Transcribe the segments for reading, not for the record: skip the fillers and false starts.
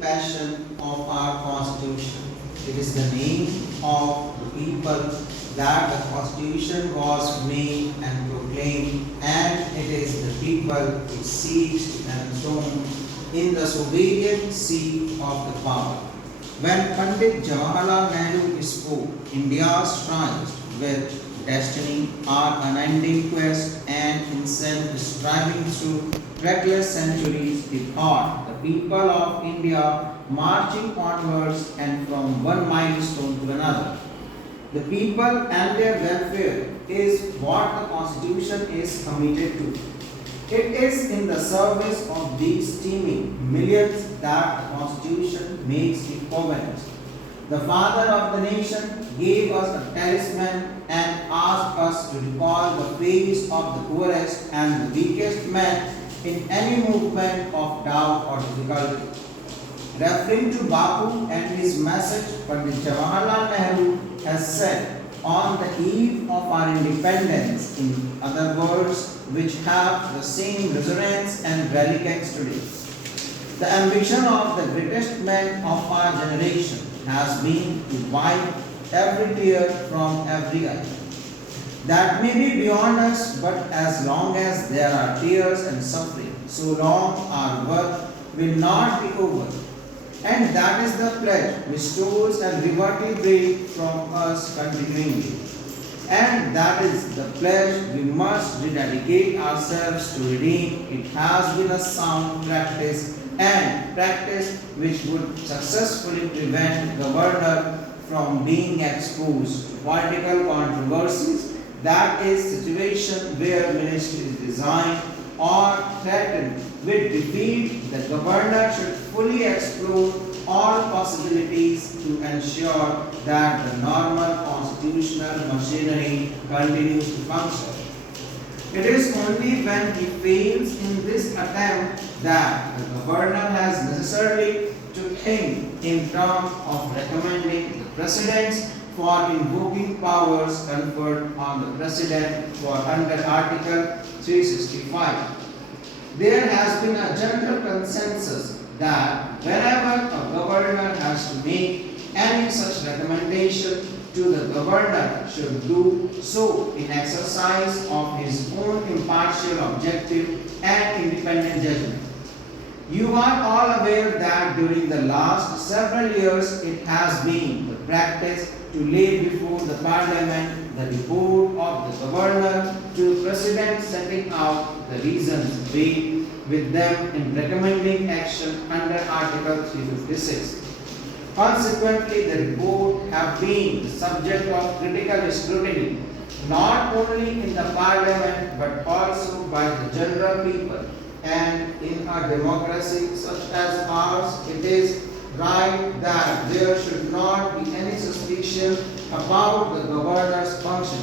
passion of our constitution. It is the name of the people that the constitution was made and proclaimed, and it is the people who seeks to enthroned in the sovereign seat of the power. When Pandit Jawaharlal Nehru spoke, India's strives with destiny, our unending quest, and incessant striving through reckless centuries, depart the people of India marching onwards and from one milestone to another. The people and their welfare is what the Constitution is committed to. It is in the service of these teeming millions that the Constitution makes it covenant. The father of the nation gave us a talisman and asked us to recall the face of the poorest and the weakest man in any movement of doubt or difficulty. Referring to Bapu and his message, Pandit Jawaharlal Nehru has said, on the eve of our independence, in other words, which have the same resonance and relevance today. The ambition of the greatest man of our generation has been to wipe every tear from every eye. That may be beyond us, but as long as there are tears and suffering, so long our work will not be over. And that is the pledge which stores and revertebrate from us continually. And that is the pledge we must rededicate ourselves to redeem. It has been a sound practice and practice which would successfully prevent the governor from being exposed to political controversies. That is situation where ministry is designed or threatened with defeat. The governor should fully explore all possibilities to ensure that the normal constitutional machinery continues to function. It is only when he fails in this attempt that the governor has necessarily to think in terms of recommending the precedents for invoking powers conferred on the President for under Article 365. There has been a general consensus that whenever a governor has to make any such recommendation to the governor should do so in exercise of his own impartial, objective and independent judgment. You are all aware that during the last several years it has been the practice to lay before the Parliament the report of the governor to the President, setting out the reasons weighed with them in recommending action under Article 356. Consequently, the report have been the subject of critical scrutiny, not only in the Parliament but also by the general people. And in a democracy such as ours, it is right that there should not be any suspicion about the governor's function.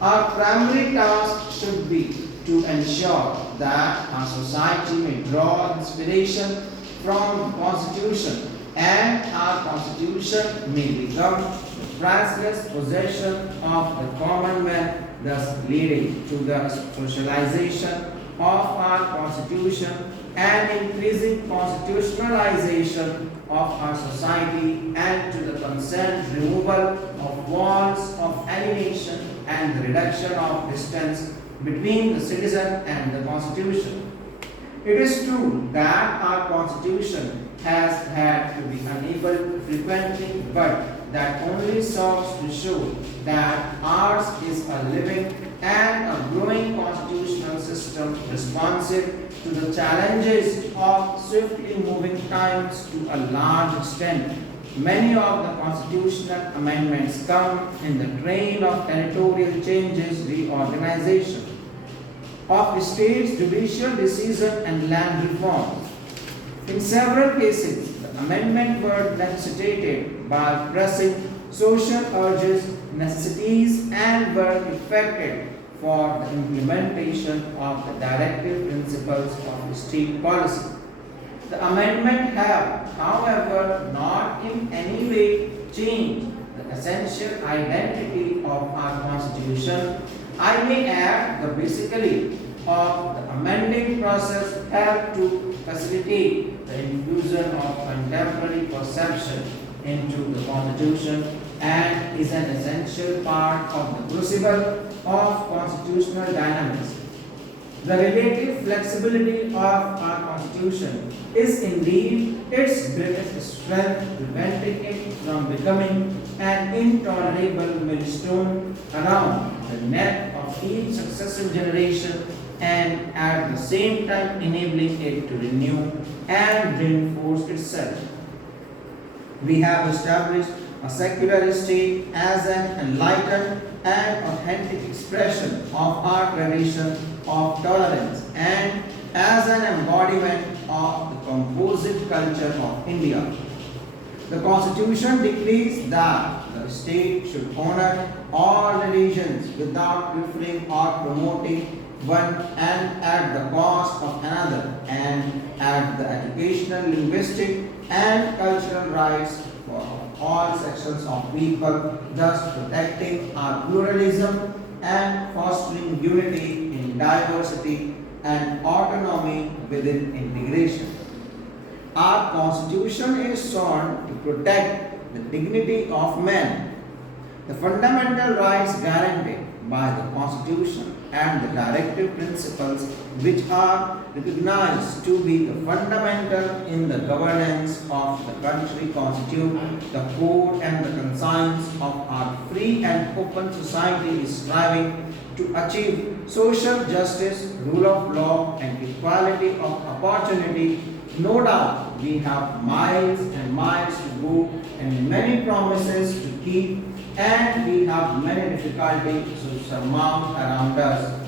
Our primary task should be to ensure that our society may draw inspiration from the Constitution and our Constitution may become the priceless possession of the common man, thus leading to the socialization of our Constitution and increasing constitutionalization of our society and to the consent removal of walls of alienation and the reduction of distance between the citizen and the Constitution. It is true that our Constitution has had to be unable frequently, but that only serves to show that ours is a living and a growing constitutional system responsive to the challenges of swiftly moving times to a large extent. Many of the constitutional amendments come in the train of territorial changes, reorganization of states, judicial decision and land reforms. In several cases, the amendments were necessitated by pressing social urges, necessities and were effected for the implementation of the directive principles of state policy. The amendment have, however, not in any way changed the essential identity of our Constitution. I may add the basically of the amending process help to facilitate the infusion of contemporary perception into the Constitution and is an essential part of the crucible of constitutional dynamics. The relative flexibility of our Constitution is indeed its greatest strength, preventing it from becoming an intolerable millstone around the neck of each successive generation and at the same time enabling it to renew and reinforce itself. We have established a secular state as an enlightened and authentic expression of our tradition of tolerance and as an embodiment of the composite culture of India. The Constitution decrees that the state should honor all religions without preferring or promoting one and at the cost of another, and at the educational, linguistic, and cultural rights for all sections of people, thus protecting our pluralism and fostering unity in diversity and autonomy within integration. Our Constitution is sworn to protect the dignity of man, the fundamental rights guaranteed by the Constitution and the directive principles which are recognized to be the fundamental in the governance of the country constitute the code and the conscience of our free and open society is striving to achieve social justice, rule of law and equality of opportunity. No doubt we have miles and miles to go and many promises to keep, and we have many difficulties to surmount around us.